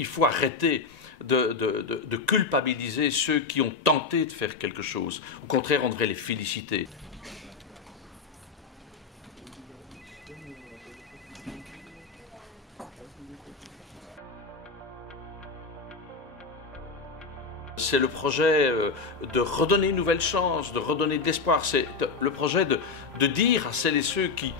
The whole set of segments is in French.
Il faut arrêter de culpabiliser ceux qui ont tenté de faire quelque chose. Au contraire, on devrait les féliciter. C'est le projet de redonner une nouvelle chance, de redonner de l'espoir. C'est le projet de dire à celles et ceux qui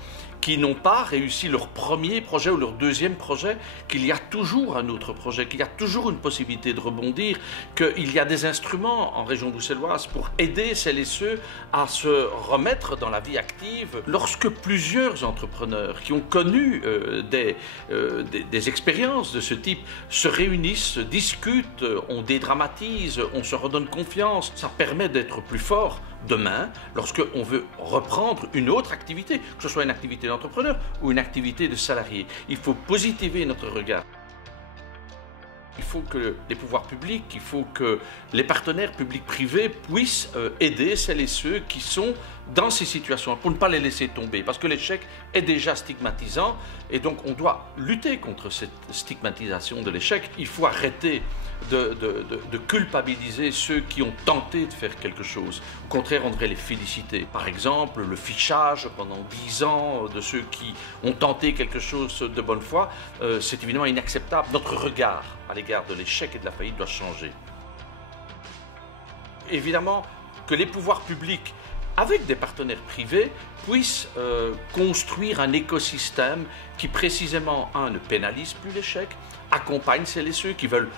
n'ont pas réussi leur premier projet ou leur deuxième projet qu'il y a toujours un autre projet, qu'il y a toujours une possibilité de rebondir, qu'il y a des instruments en région bruxelloise pour aider celles et ceux à se remettre dans la vie active. Lorsque plusieurs entrepreneurs qui ont connu des expériences de ce type se réunissent, se discutent, on dédramatise, on se redonne confiance, ça permet d'être plus fort demain, lorsqu'on veut reprendre une autre activité, que ce soit une activité d'entrepreneur ou une activité de salarié. Il faut positiver notre regard. Il faut que les pouvoirs publics, il faut que les partenaires publics-privés puissent aider celles et ceux qui sont dans ces situations, pour ne pas les laisser tomber, parce que l'échec est déjà stigmatisant, et donc on doit lutter contre cette stigmatisation de l'échec. Il faut arrêter de culpabiliser ceux qui ont tenté de faire quelque chose. Au contraire, on devrait les féliciter. Par exemple, le fichage pendant 10 ans de ceux qui ont tenté quelque chose de bonne foi, c'est évidemment inacceptable. Notre regard à l'égard de l'échec et de la faillite doit changer. Évidemment que les pouvoirs publics, avec des partenaires privés, puissent construire un écosystème qui précisément, ne pénalise plus l'échec, accompagne celles et ceux qui veulent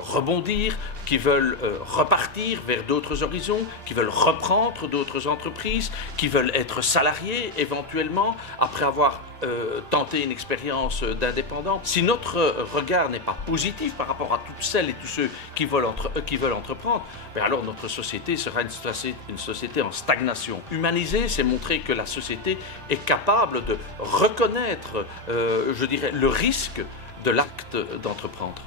rebondir, qui veulent repartir vers d'autres horizons, qui veulent reprendre d'autres entreprises, qui veulent être salariés éventuellement après avoir tenté une expérience d'indépendant. Si notre regard n'est pas positif par rapport à toutes celles et tous ceux qui veulent entreprendre, alors notre société sera une société en stagnation. Humaniser, c'est montrer que la société est capable de reconnaître, je dirais, le risque de l'acte d'entreprendre.